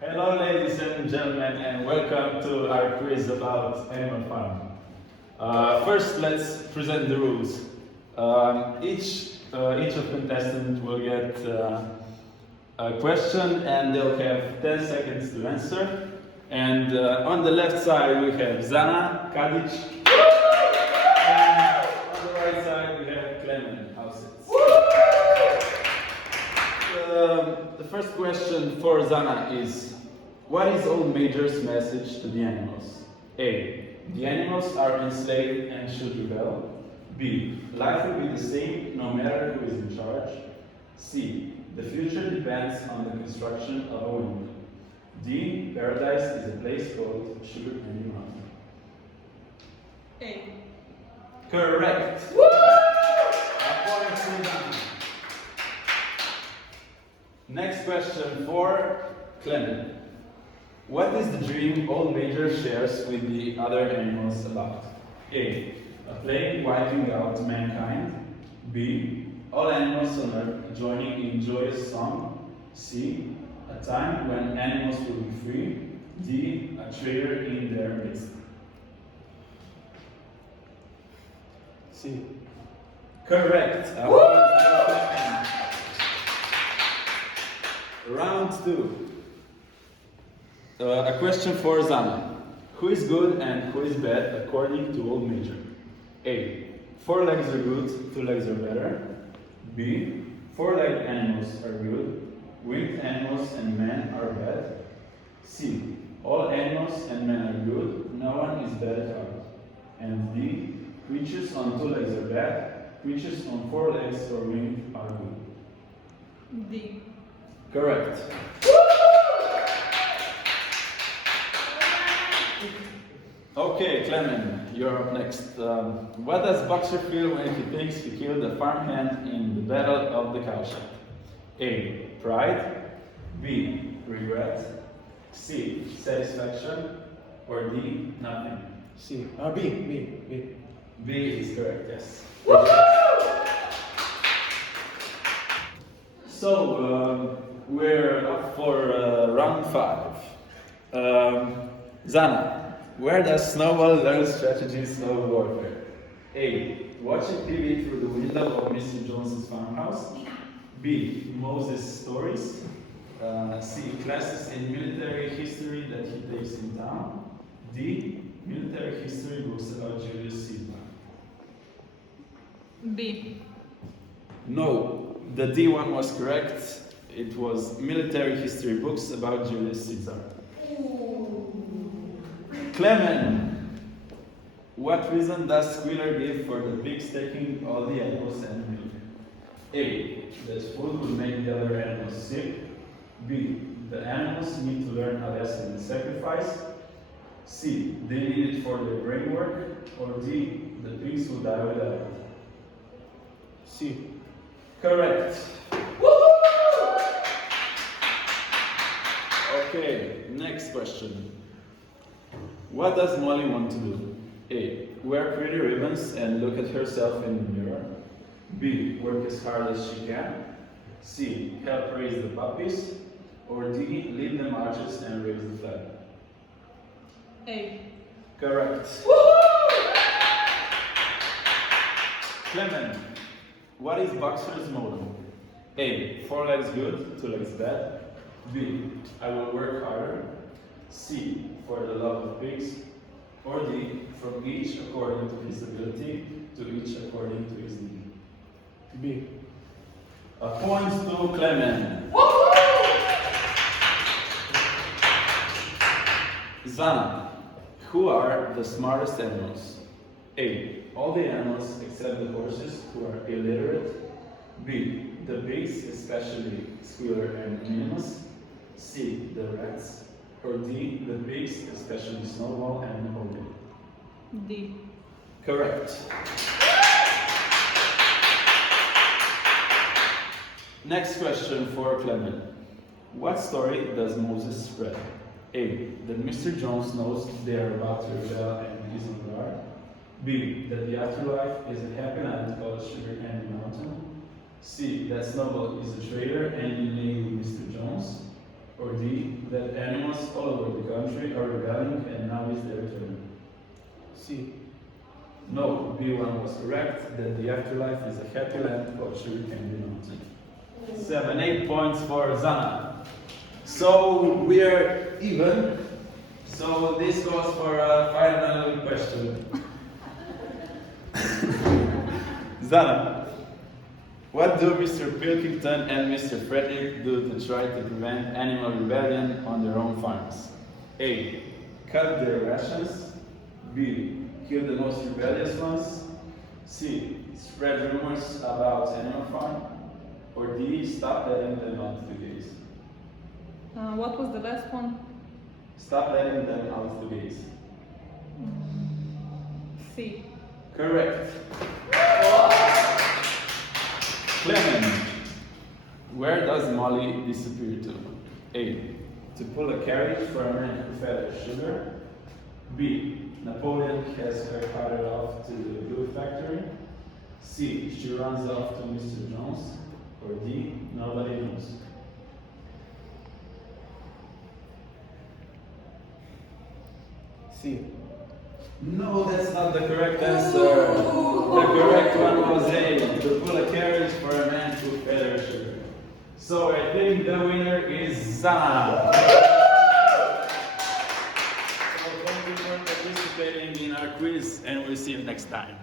Hello, ladies and gentlemen, and welcome to our quiz about Animal Farm. First, let's present the rules. Each of contestants will get a question, and they'll have 10 seconds to answer. And on the left side, we have Zana, Kadic, and on the right side, we have Klemen, Hausitz. The first question for Zana is, what is Old Major's message to the animals? A. The animals are enslaved and should rebel. B. Life will be the same no matter who is in charge. C. The future depends on the construction of a windmill. D. Paradise is a place called Sugar Candy Mountain. A. Correct! Woo! Next question for Clement. What is the dream Old Major shares with the other animals about? A. A plague wiping out mankind. B. All animals on earth joining in joyous song. C. A time when animals will be free. D. A traitor in their midst. C. Correct. Round 2. A question for Zana. Who is good and who is bad according to Old Major? A. 4 legs are good, 2 legs are better. B. 4-legged animals are good, winged animals and men are bad. C. All animals and men are good, no one is bad at all. And D. Creatures on 2 legs are bad, creatures on 4 legs or winged are good. D. Correct. Okay, Clement, you're up next. What does Boxer feel when he thinks he killed a farmhand in the battle of the cowshed? A. Pride. B. Regret. C. Satisfaction. Or D. Nothing. C. B. B is correct, yes. So, we're up for round 5. Zana. Where does Snowball learn strategies of warfare? A. Watching TV through the window of Mr. Jones's farmhouse. B. Moses stories. C. Classes in military history that he takes in town. D. Military history books about Julius Caesar. B. No, the D one was correct. It was military history books about Julius Caesar. Clement, what reason does Squealer give for the pigs taking all the animals and milk? A. That food will make the other animals sick. B. The animals need to learn a lesson in sacrifice. C. They need it for their brain work. Or D. The pigs will die without it. C. Correct. Okay, next question. What does Molly want to do? A. Wear pretty ribbons and look at herself in the mirror. B. Work as hard as she can. C. Help raise the puppies. Or D. Lead the marches and raise the flag. A. Correct. Clement, what is Boxer's motto? A. 4 legs good, 2 legs bad. B. I will work harder. C. For the love of pigs. Or D. From each according to his ability, to each according to his need. B. A point to Clement. Zana, who are the smartest animals? A. All the animals except the horses who are illiterate. B. The pigs, especially Squealer and Minimus. C. The rats. Or D. The pigs, especially Snowball and Obi. D. Correct. Next question for Clement. What story does Moses spread? A. That Mr. Jones knows they are about to rebel and is on guard. B. That the afterlife is a happy land called Sugar Candy Mountain. C. That Snowball is a traitor and in league with Mr. Jones. Or D, that animals all over the country are rebelling and now is their turn. C. No, B1 was correct, that the afterlife is a happy land called Sugarcane Mountain. 8 points for Zana. So we are even. So this goes for a final question. Zana, what do Mr. Pilkington and Mr. Frederick do to try to prevent animal rebellion on their own farms? A. Cut their rations. B. Kill the most rebellious ones. C. Spread rumors about Animal Farm. Or D. Stop letting them out to gaze. What was the last one? Stop letting them out to gaze. C. Correct. Clement, where does Molly disappear to? A. To pull a carriage for a man who fed her sugar. B. Napoleon has her carted off to the glue factory. C. She runs off to Mr. Jones. Or D. Nobody knows. C. No, that's not the correct answer. The correct one was A. To pull a carriage for a man who fed her sugar. So I think the winner is Zana. So thank you for participating in our quiz, and we'll see you next time.